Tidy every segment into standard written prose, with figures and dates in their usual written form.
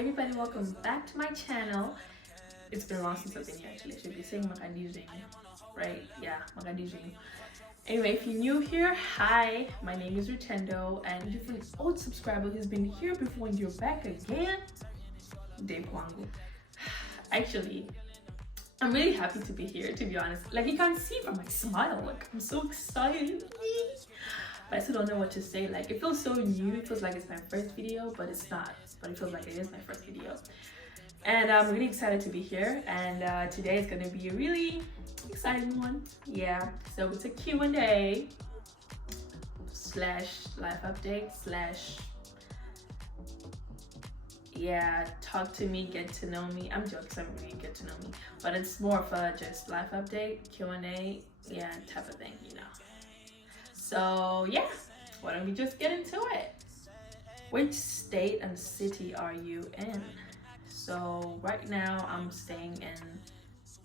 everybody, welcome back to my channel. It's been long since I've been here actually. I should be saying marrigahrutendo, right? Yeah, marrigahrutendo. Anyway, if you're new here, hi, my name is Rutendo, and if you're an old subscriber who's been here before and you're back again, Dave Wangu. Actually, I'm really happy to be here, to be honest. Like, you can't see from my smile, like I'm so excited. But I still don't know what to say. Like, it feels so new. It feels like it's my first video, but it's not. But it feels like it is my first video. And I'm really excited to be here. And today is going to be a really exciting one. Yeah. So it's a Q&A slash life update slash, yeah, talk to me, get to know me. I'm joking, some really get to know me. But it's more of a just life update, Q&A, yeah, type of thing, you know. So yeah, why don't we just get into it? Which state and city are you in? So right now I'm staying in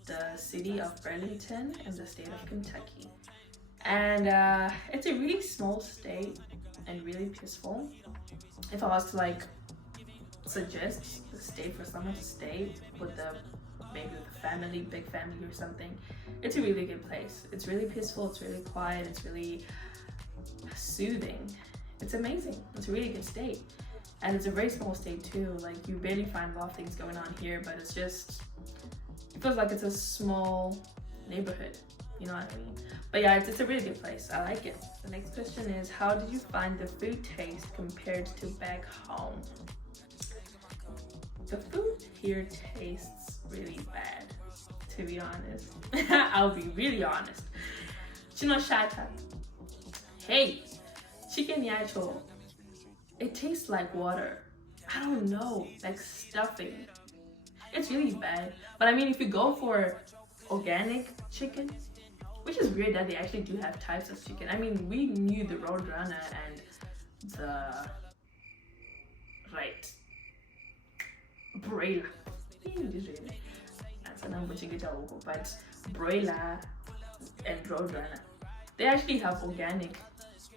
the city of Burlington in the state of Kentucky. And it's a really small state and really peaceful. If I was to like suggest a state for someone to stay with maybe with a family, big family or something, it's a really good place. It's really peaceful, it's really quiet, it's really soothing. It's amazing. It's a really good state, and it's a very small state too. Like, you barely find a lot of things going on here, but it's just, it feels like it's a small neighborhood, you know what I mean? But yeah, it's a really good place. I like it. The next question is, how did you find the food taste compared to back home? The food here tastes really bad, to be honest. I'll be really honest. Chinoshata. Hey, chicken yacho, it tastes like water. I don't know, like stuffing. It's really bad. But I mean, if you go for organic chicken, which is weird that they actually do have types of chicken. I mean, we knew the roadrunner and the broiler. That's another but broiler and roadrunner, they actually have organic.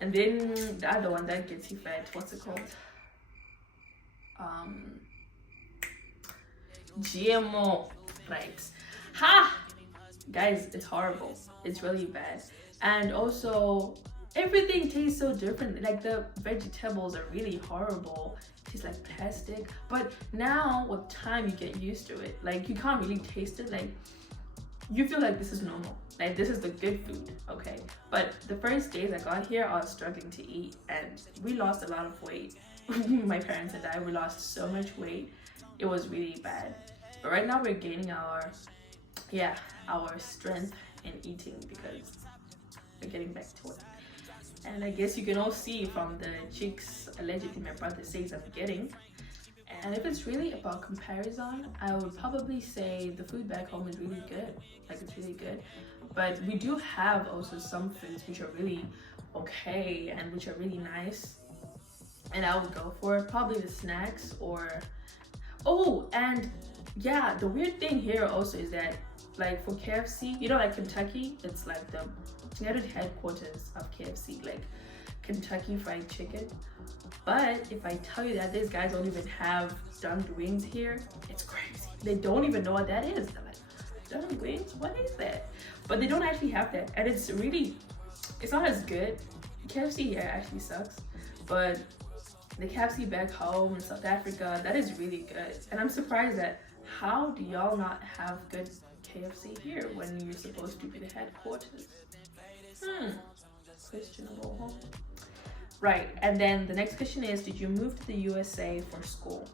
And then the other one that gets you fat, what's it called? GMO, right? Ha! Guys, it's horrible. It's really bad. And also, everything tastes so different. Like, the vegetables are really horrible. It tastes like plastic. But now, with time, you get used to it. Like, you can't really taste it. Like, you feel like this is normal. Like, this is the good food, okay? But the first days I got here, I was struggling to eat, and we lost a lot of weight. My parents and I, we lost so much weight. It was really bad. But right now we're gaining our strength in eating because we're getting back to it. And I guess you can all see from the cheeks allegedly my brother says I'm getting. And if it's really about comparison, I would probably say the food back home is really good. Like, it's really good. But we do have also some foods which are really okay and which are really nice. And I would go for probably the snacks or... Oh, and yeah, the weird thing here also is that, like, for KFC, you know, like Kentucky, it's like the headquarters of KFC, like Kentucky Fried Chicken. But if I tell you that these guys don't even have dunked wings here, it's crazy. They don't even know what that is. They're like, dunked wings? What is that? But they don't actually have that. And it's not as good. KFC here actually sucks. But the KFC back home in South Africa, that is really good. And I'm surprised that how do y'all not have good KFC here when you're supposed to be the headquarters? Questionable, huh? Right, and then the next question is, did you move to the USA for school?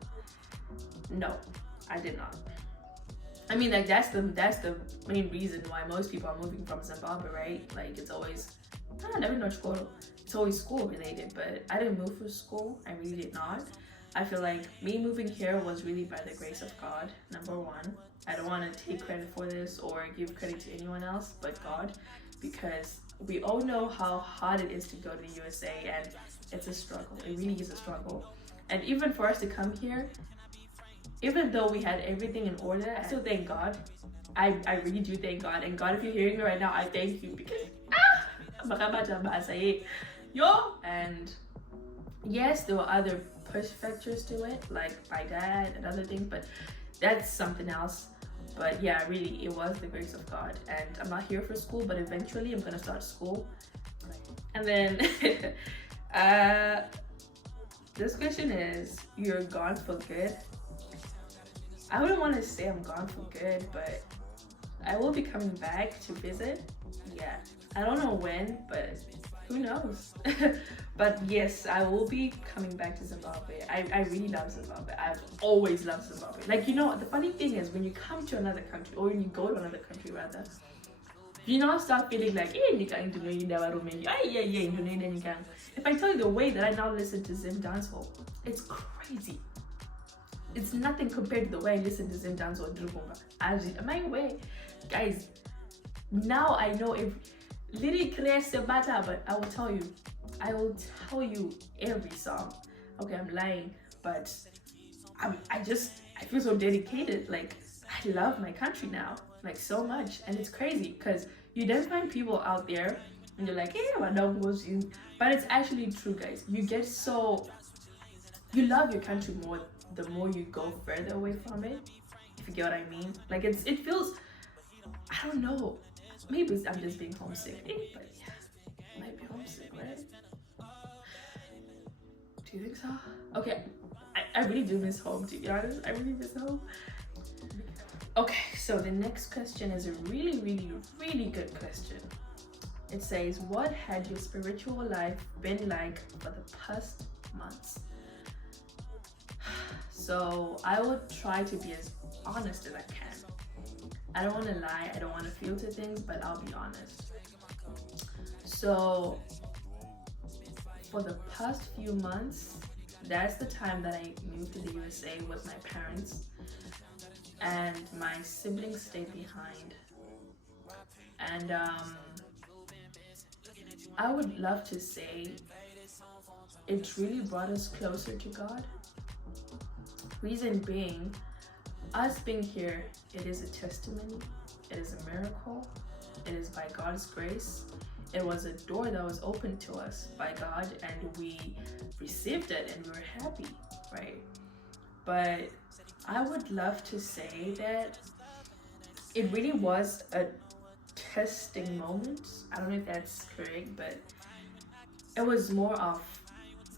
No, I did not. I mean, like, that's the main reason why most people are moving from Zimbabwe, right? Like, it's always, it's always school related, but I didn't move for school. I really did not. I feel like me moving here was really by the grace of God, number one. I don't want to take credit for this or give credit to anyone else but God, because we all know how hard it is to go to the USA, and it's a struggle. It really is a struggle. And even for us to come here, even though we had everything in order, I still thank God. I really do thank God. And God, if you're hearing me right now, I thank you, because and yes, there were other push factors to it, like my dad and other things, but that's something else. But yeah, really, it was the grace of God. And I'm not here for school, but eventually I'm gonna start school. And then this question is, you're gone for good? I wouldn't want to say I'm gone for good, but I will be coming back to visit. Yeah, I don't know when, but who knows. But yes, I will be coming back to Zimbabwe. I really love Zimbabwe. I've always loved Zimbabwe. Like, you know, the funny thing is, when you come to another country, or when you go to another country rather, you now start feeling like, hey, you can't do it, you never do it. Yeah, you don't need any gang. If I tell you the way that I now listen to Zim dancehall, it's crazy. It's nothing compared to the way I listen to Zim dancehall. My way, guys. Now I know if Lily creates a matter, but I will tell you every song. Okay, I'm lying, but I feel so dedicated. Like, I love my country now, like, so much. And it's crazy because you then find people out there and you're like, hey, my dog goes in, but it's actually true, guys. You love your country more the more you go further away from it, if you get what I mean. Like, it feels, I don't know, maybe I'm just being homesick, but yeah, I might be homesick, right? Do you think so? Okay, I really do miss home, to be honest. I really miss home. Okay, so the next question is a really, really, really good question. It says, what had your spiritual life been like for the past months? So I will try to be as honest as I can. I don't want to lie, I don't want to filter things, but I'll be honest. So for the past few months, that's the time that I moved to the USA with my parents, and my siblings stayed behind. And I would love to say it really brought us closer to God. Reason being, us being here, it is a testimony, it is a miracle, it is by God's grace. It was a door that was opened to us by God, and we received it and we were happy, right? But I would love to say that it really was a testing moment. I don't know if that's correct, but it was more of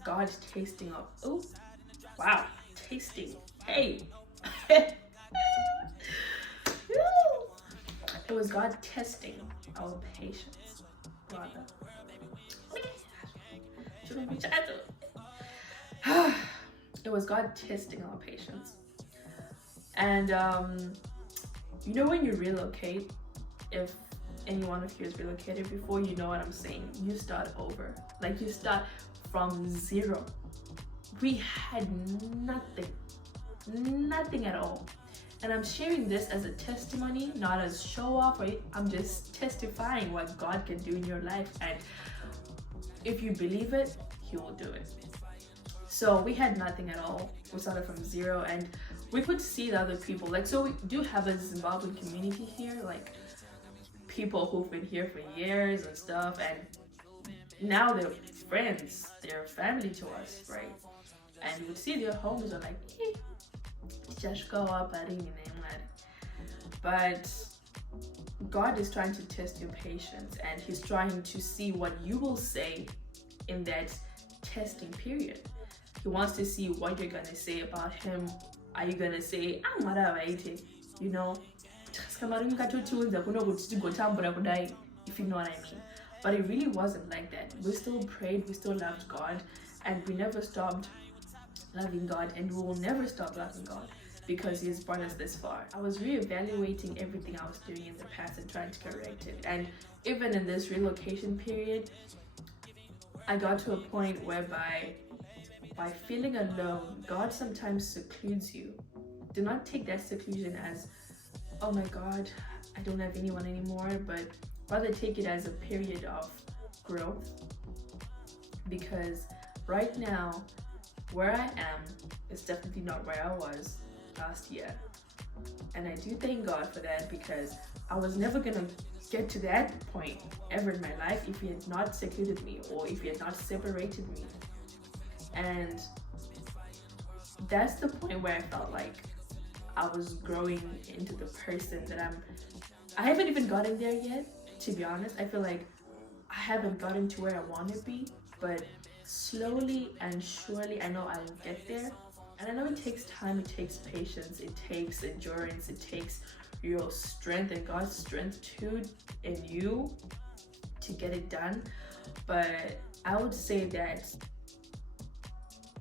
God tasting of, oh, wow, tasting, hey. It was God testing our patience, rather. It was God testing our patience. And you know, when you relocate, if any one of you has relocated before, you know what I'm saying. You start over, like, you start from zero. We had nothing at all. And I'm sharing this as a testimony, not as show off, right? I'm just testifying what God can do in your life, and if you believe it, He will do it. So we had nothing at all. We started from zero, and we could see the other people. Like, so we do have a Zimbabwean community here, like people who've been here for years and stuff, and now they're friends, they're family to us, right? And you would see their homes are like, just go up, but God is trying to test your patience, and He's trying to see what you will say in that testing period. He wants to see what you're gonna say about Him. Are you gonna say, I'm not about, you know, if you know what I mean? But it really wasn't like that. We still prayed, we still loved God, and we never stopped loving God, and we will never stop loving God because He has brought us this far. I was reevaluating everything I was doing in the past and trying to correct it. And even in this relocation period, I got to a point whereby, by feeling alone, God sometimes secludes you. Do not take that seclusion as, oh my God, I don't have anyone anymore, but rather take it as a period of growth. Because right now, where I am is definitely not where I was last year. And I do thank God for that, because I was never gonna get to that point ever in my life if He had not secluded me, or if He had not separated me. And that's the point where I felt like I was growing into the person that I haven't even gotten there yet, to be honest. I feel like I haven't gotten to where I want to be, but slowly and surely I know I'll get there. And I know it takes time, it takes patience, it takes endurance, it takes your strength and God's strength too in you to get it done. But I would say that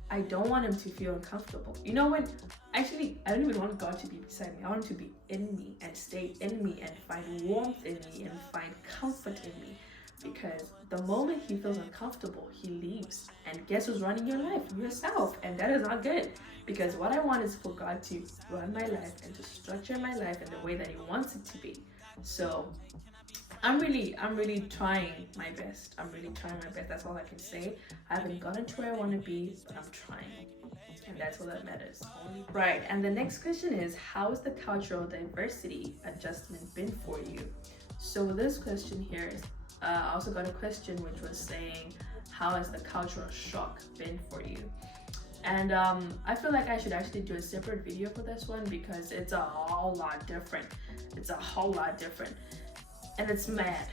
I don't want him to feel uncomfortable. You know when, actually, I don't even want God to be beside me. I want him to be in me and stay in me and find warmth in me and find comfort in me. Because the moment he feels uncomfortable, he leaves. And guess who's running your life? Yourself. And that is not good. Because what I want is for God to run my life and to structure my life in the way that he wants it to be. So I'm really trying my best. I'm really trying my best. That's all I can say. I haven't gotten to where I want to be, but I'm trying. And that's all that matters. Right, and the next question is, how has the cultural diversity adjustment been for you? So this question here is, I also got a question which was saying, how has the cultural shock been for you? And I feel like I should actually do a separate video for this one because it's a whole lot different. It's a whole lot different. And it's mad.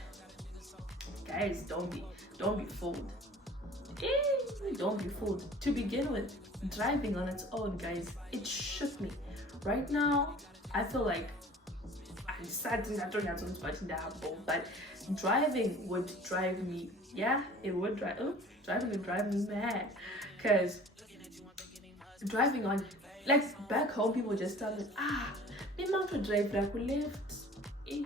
Guys, don't be fooled. Don't be fooled. To begin with, driving on its own, guys, it shook me. Right now, I feel like I'm sad but driving would drive me, driving would drive me mad. Because driving on, like back home, people just tell me, me mom to drive like left. Me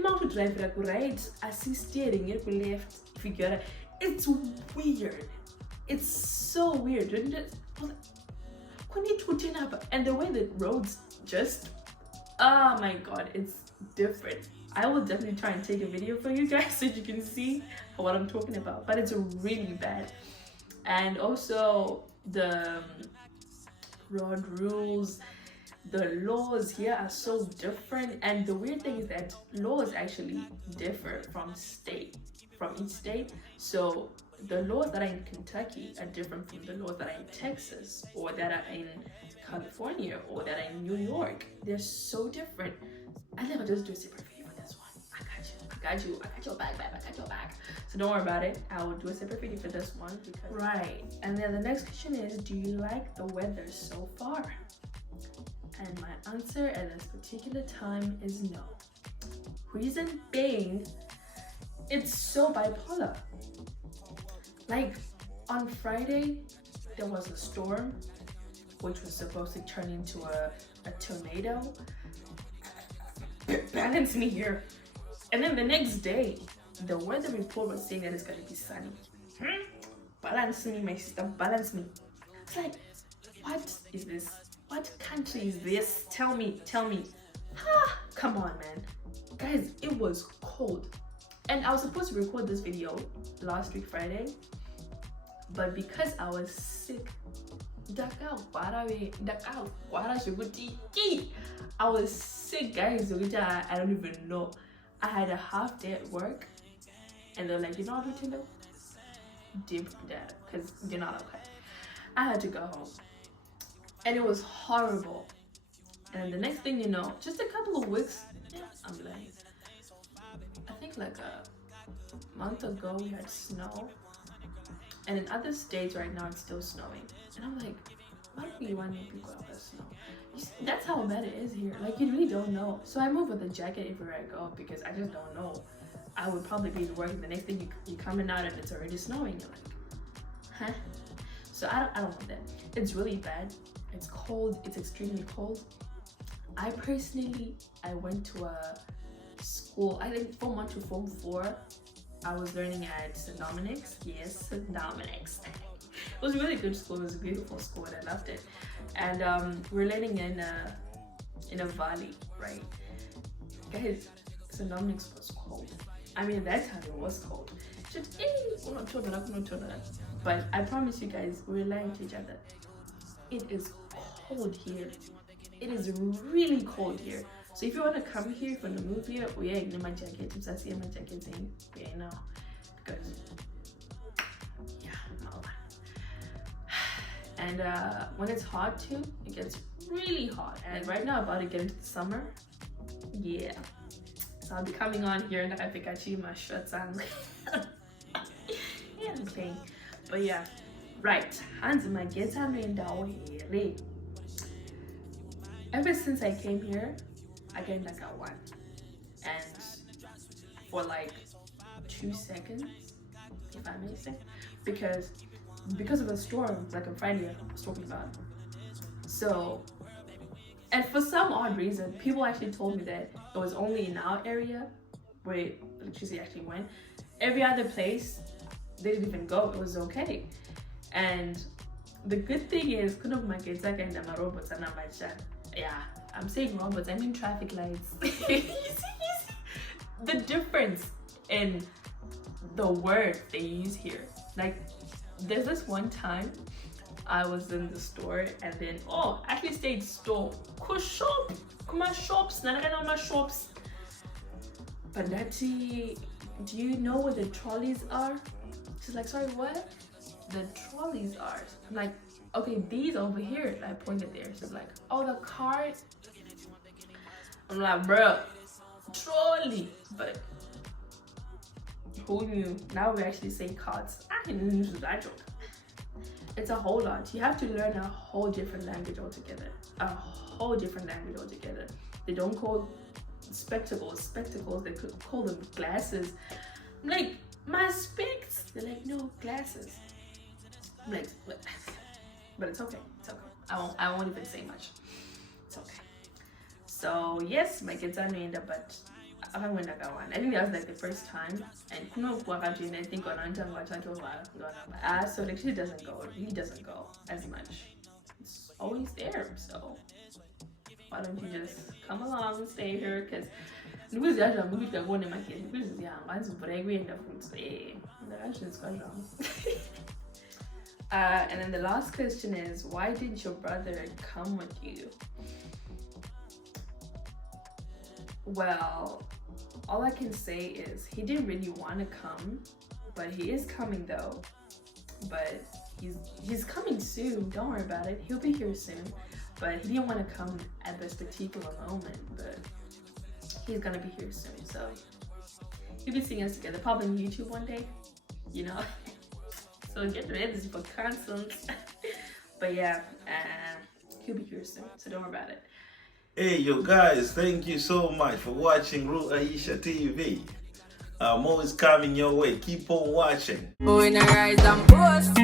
mom to drive like right, assist steering it left, figure. It's weird. It's so weird. And the way the roads just, oh my god, it's different. I will definitely try and take a video for you guys so you can see what I'm talking about, but it's really bad. And also the road rules, the laws here are so different. And the weird thing is that laws actually differ from each state. So the laws that are in Kentucky are different from the laws that are in Texas, or that are in California, or that are in New York. They're so different. I never just do a separate video for this one. I got your back, babe. I got your back. So don't worry about it. I will do a separate video for this one. Right. And then the next question is, do you like the weather so far? And my answer at this particular time is no. Reason being, it's so bipolar. Like on Friday, there was a storm, which was supposed to turn into a tornado. Balance me here. And then the next day, the weather report was saying that it's going to be sunny. Balance me, my sister, balance me. It's like, what is this? What country is this? Tell me. Come on, man. Guys, it was cold. And I was supposed to record this video last week, Friday. But because I was sick, I was sick, guys. I don't even know. I had a half day at work. And they're like, you know what, Rutendo? Dip that, because you're not okay. I had to go home. And it was horrible. And the next thing you know, just a couple of weeks, I'm like, I think like a month ago we had snow. And in other states right now it's still snowing. And I'm like, why do you want me to go out the snow? That's how bad it is here. Like, you really don't know. So I move with a jacket everywhere I go because I just don't know. I would probably be working. The next thing you're coming out and it's already snowing. You're like, huh? So I don't want that. It's really bad. It's cold. It's extremely cold. I went to a school, I think Form 1 to Form 4. I was learning at St. Dominic's. Yes, St. Dominic's. It was a really good school. It was a beautiful school and I loved it. And we're learning in a valley, right? Guys, St. Dominic's was cold. I mean, at that time it was cold. But I promise you guys, we're lying to each other. It is cold here. It is really cold here. So if you want to come here for the movie, we are in my jacket. I see my jacket saying, yeah, you know, because yeah, And when it's hot too, it gets really hot. And right now, about to get into the summer. Yeah. So I'll be coming on here and I think I see my shirts on. Yeah, I'm saying. But yeah, right. Hands in my get here. Ever since I came here, I get like a one. And for like 2 seconds, if I may say, because of a storm, like on Friday I was talking about. So, and for some odd reason, people actually told me that it was only in our area where electricity actually went. Every other place, they didn't even go, it was okay. And the good thing is, yeah, I'm saying robots, I mean traffic lights. you see the difference in the word they use here. Like, there's this one time I was in the store and then, actually stayed store. Kuma shops, my shops. But Nati, do you know where the trolleys are? She's like, sorry, what? The trolleys are. I'm like, okay, these over here. I pointed there. She's like, oh, the cars. I'm like, bro, trolley. But who knew? Now we actually say cards. I didn't use that joke. It's a whole lot. You have to learn a whole different language altogether. They don't call spectacles. They could call them glasses. I'm like, my specs. They're like, no, glasses. I'm like, but it's okay. I won't even say much. It's okay. So yes, my kids are named, but I think that was like the first time. And I think on so like, it really doesn't go as much. It's always there. So why don't you just come along and stay here? Because and then the last question is, why didn't your brother come with you? Well, all I can say is he didn't really want to come, but he is coming though. But he's coming soon. Don't worry about it. He'll be here soon. But he didn't want to come at this particular moment, but he's gonna be here soon. So he'll be seeing us together, probably on YouTube one day, you know. So get ready for content. But yeah, he'll be here soon, so don't worry about it. Hey, yo guys, thank you so much for watching Aisha TV. I'm always coming your way. Keep on watching. When I rise and boast.